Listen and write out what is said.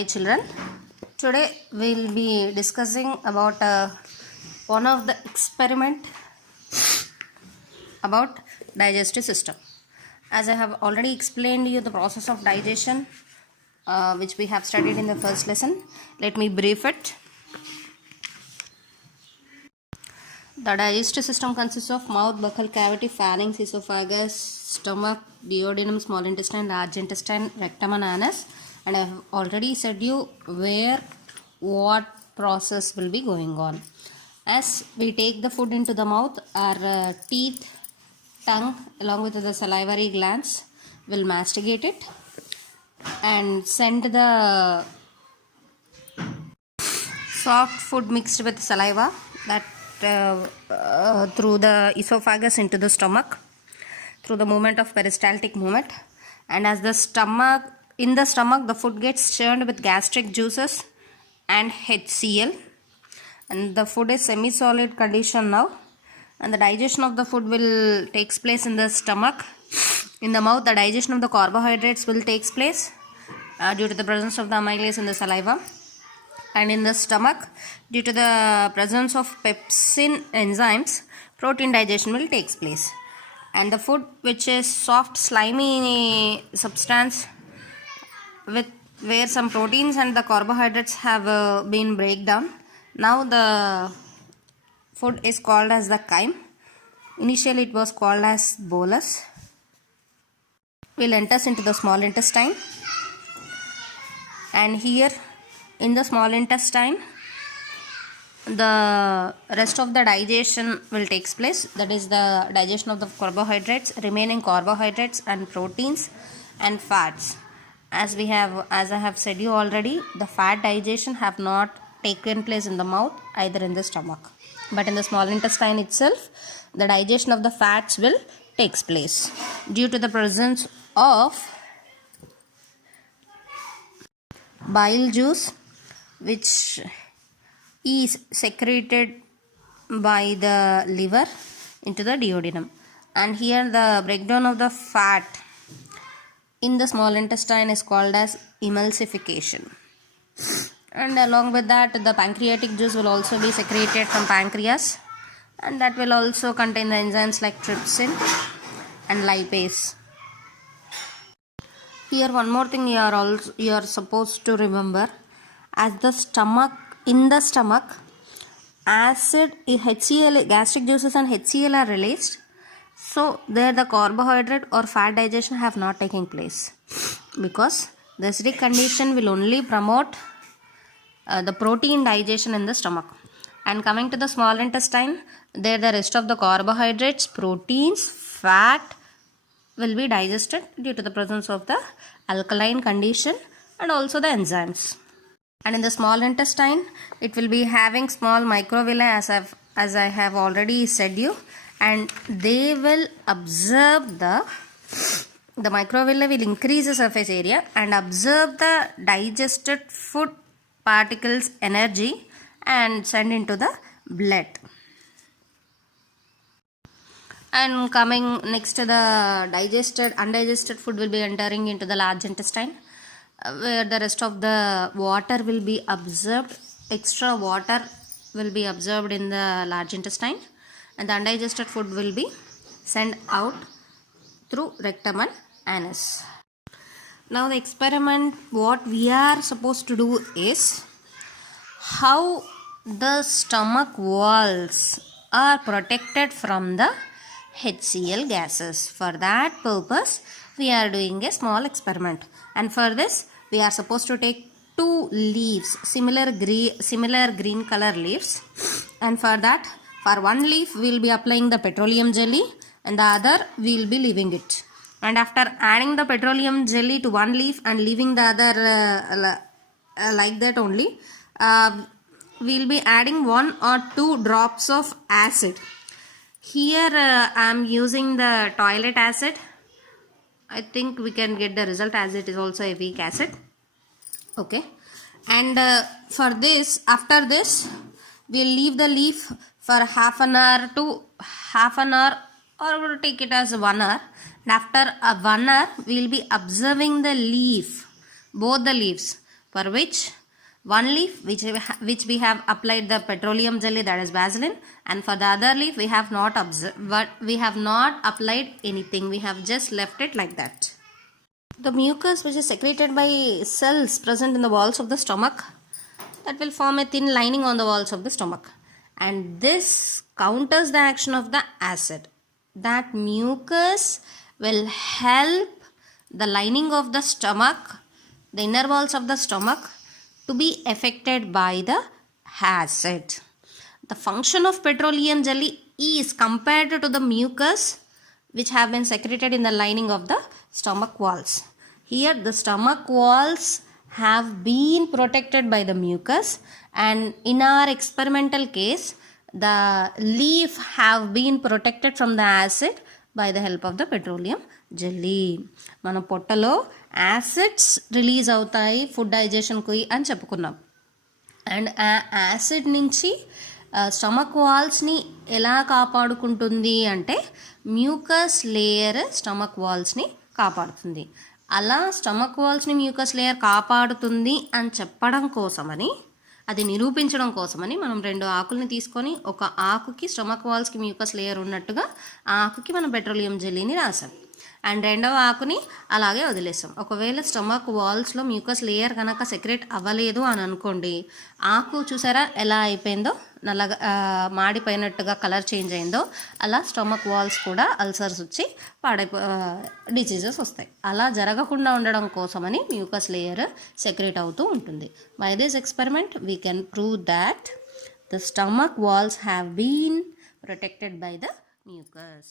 Hi children, today we'll be discussing about one of the experiment about digestive system. As I have already explained you the process of digestion which we have studied in the first lesson, let me brief it. The digestive system consists of mouth, buccal cavity, pharynx, esophagus, stomach, duodenum, small intestine, large intestine, rectum and anus. And I have already said you where what process will be going on. As we take the food into the mouth, our teeth, tongue along with the salivary glands will masticate it and send the soft food mixed with saliva that through the esophagus into the stomach through the movement of peristaltic movement, and as the stomach the food gets churned with gastric juices and HCl, and the food is semi-solid condition now, and the digestion of the food will takes place in the stomach. In the mouth, the digestion of the carbohydrates will takes place due to the presence of the amylase in the saliva, and in the stomach, due to the presence of pepsin enzymes, protein digestion will takes place. And the food which is soft slimy substance with where some proteins and the carbohydrates have been break down, now the food is called as the chyme. Initially it was called as bolus. Will enters into the small intestine, and here in the small intestine the rest of the digestion will takes place, that is the digestion of the carbohydrates, remaining carbohydrates and proteins and fats. As I have said you already, the fat digestion have not taken place in the mouth, either in the stomach, but in the small intestine itself the digestion of the fats will takes place due to the presence of bile juice which is secreted by the liver into the duodenum. And here the breakdown of the fat in the small intestine is called as emulsification, and along with that the pancreatic juice will also be secreted from pancreas, and that will also contain the enzymes like trypsin and lipase. Here one more thing you are supposed to remember, as the stomach, in the stomach acid, HCl, gastric juices and HCl are released, so there the carbohydrate or fat digestion have not taken place, because the acidic condition will only promote the protein digestion in the stomach. And coming to the small intestine, there the rest of the carbohydrates, proteins, fat will be digested due to the presence of the alkaline condition and also the enzymes. And in the small intestine it will be having small microvilli, as I have already said you, and they will absorb the microvilli will increase the surface area and absorb the digested food particles energy and send into the blood. And coming next to the undigested food will be entering into the large intestine, where the rest of the water will be absorbed, extra water will be absorbed in the large intestine, and the undigested food will be sent out through rectum and anus. Now the experiment what we are supposed to do is how the stomach walls are protected from the HCl gases. For that purpose we are doing a small experiment, and for this we are supposed to take two leaves, similar green color leaves, and for that, for one leaf we will be applying the petroleum jelly and the other we will be leaving it. And after adding the petroleum jelly to one leaf and leaving the other like that only, we will be adding 1 or 2 drops of acid. Here I am using the toilet acid. I think we can get the result as it is also a weak acid. Okay, and for this, after this we will leave the leaf for half an hour, or we'll take it as 1 hour, and after 1 hour we will be observing the leaf, both the leaves, for which one leaf which we have applied the petroleum jelly, that is Vaseline, and for the other leaf we have not applied anything, we have just left it like that. The mucus which is secreted by cells present in the walls of the stomach, that will form a thin lining on the walls of the stomach, and this counters the action of the acid. That mucus will help the lining of the stomach, the inner walls of the stomach, to be affected by the acid. The function of petroleum jelly is compared to the mucus which have been secreted in the lining of the stomach walls. Here the stomach walls have been protected by the mucus, and in our experimental case the leaf have been protected from the acid by the help of the petroleum jelly. మన పొట్టలో acids release అవుతాయి food డైజెషన్కి అని చెప్పుకున్నాం. And ఆ acid నుంచి stomach వాల్స్ని ఎలా కాపాడుకుంటుంది అంటే మ్యూకస్ లేయర్ స్టమక్ వాల్స్ని కాపాడుతుంది. అలా స్టమక్ వాల్స్ని మ్యూకస్ లేయర్ కాపాడుతుంది అని చెప్పడం కోసమని, అది నిరూపించడం కోసమని మనం 2 ఆకుల్ని తీసుకొని ఒక ఆకుకి స్టమక్ వాల్స్కి మ్యూకస్ లేయర్ ఉన్నట్టుగా ఆ ఆకుకి మనం పెట్రోలియం జెల్లీని రాసాం, అండ్ రెండవ ఆకుని అలాగే వదిలేసాం. ఒకవేళ స్టమక్ వాల్స్లో మ్యూకస్ లేయర్ కనుక సెక్రెట్ అవ్వలేదు అని అనుకోండి, ఆకు చూసారా ఎలా అయిపోయిందో, నల్లగా మాడిపోయినట్టుగా కలర్ చేంజ్ అయిందో, అలా స్టమక్ వాల్స్ కూడా అల్సర్స్ వచ్చి డిసీజెస్ వస్తాయి. అలా జరగకుండా ఉండడం కోసమని మ్యూకస్ లేయర్ సెక్రెట్ అవుతూ ఉంటుంది. By this experiment we can prove that the stomach walls have been protected by the mucus.